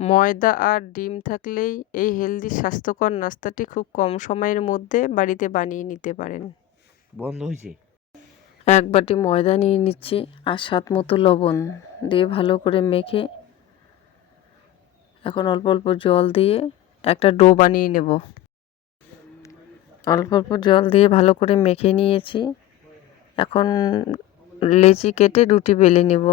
ময়দা আর ডিম থাকলেই এই হেলদি স্বাস্থ্যকর নাস্তাটি খুব কম সময়ের মধ্যে বাড়িতে বানিয়ে নিতে পারেন। বন্ধ হয়েছে। 1 বাটি ময়দা নিয়ে নিচ্ছি আর স্বাদ মতো লবণ দিয়ে ভালো করে মেখে এখন অল্প অল্প জল দিয়ে একটা ডো বানিয়ে নেব। অল্প অল্প জল দিয়ে ভালো করে মেখে নিয়েছি। এখন লেচি কেটে রুটি বেলে নেব।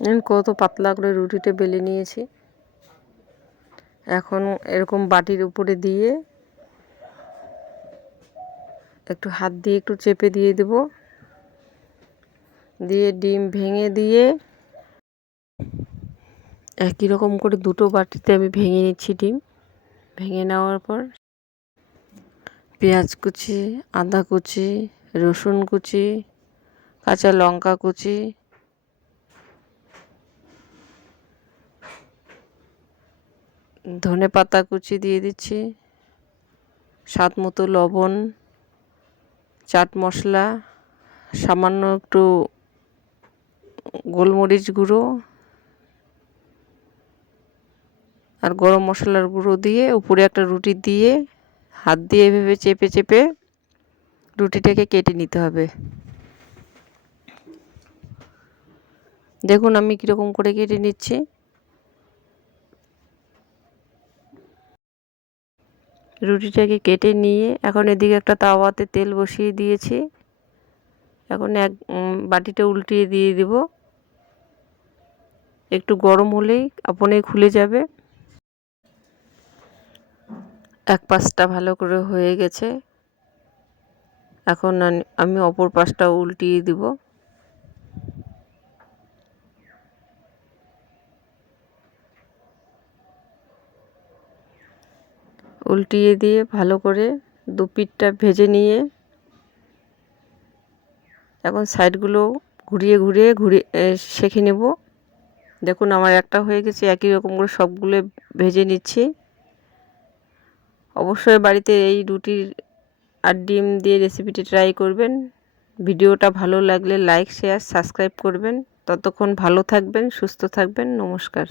আমি কত পাতলা করে রুটিটা বেলে নিয়েছি। এখন এরকম বাটির উপরে দিয়ে একটু হাত দিয়ে একটু চেপে দিয়ে দেব, দিয়ে ডিম ভেঙে দিয়ে একই রকম করে দুটো বাটিতে আমি ভেঙে নিচ্ছি ডিম। ভেঙে নেওয়ার পর পেঁয়াজ কুচি, আদা কুচি, রসুন কুচি, কাঁচা লঙ্কা কুচি, ধনে পাতা কুচি দিয়ে দিচ্ছি, স্বাদ মতো লবণ, চাট মশলা, সামান্য একটু গোলমরিচ গুঁড়ো আর গরম মশলার গুঁড়ো দিয়ে উপরে একটা রুটি দিয়ে হাত দিয়ে এভাবে চেপে চেপে রুটিটাকে কেটে নিতে হবে। দেখুন আমি কীরকম করে কেটে নিচ্ছি। রুটিটাকে কেটে নিয়ে এখন এদিকে একটা তাওয়াতে তেল বসিয়ে দিয়েছি। এখন বাটিটা উল্টিয়ে দিয়ে দেব। একটু গরম হলেই আপনি খুলে যাবে। এক পাশটা ভালো করে হয়ে গেছে। এখন আমি অপর পাশটা উল্টিয়ে দিব। উল্টিয়ে দিয়ে ভালো করে দু পিঠটা ভেজে নিয়ে এখন সাইডগুলো ঘুরিয়ে সেঁকে নেব। দেখুন আমার একটা হয়ে গেছে, একই রকম করে সবগুলো ভেজে নিচ্ছি। অবশ্যই বাড়িতে এই রুটি আর ডিম দিয়ে রেসিপিটি ট্রাই করবেন। ভিডিওটা ভালো লাগলে লাইক, শেয়ার, সাবস্ক্রাইব করবেন। ততক্ষণ ভালো থাকবেন, সুস্থ থাকবেন। নমস্কার।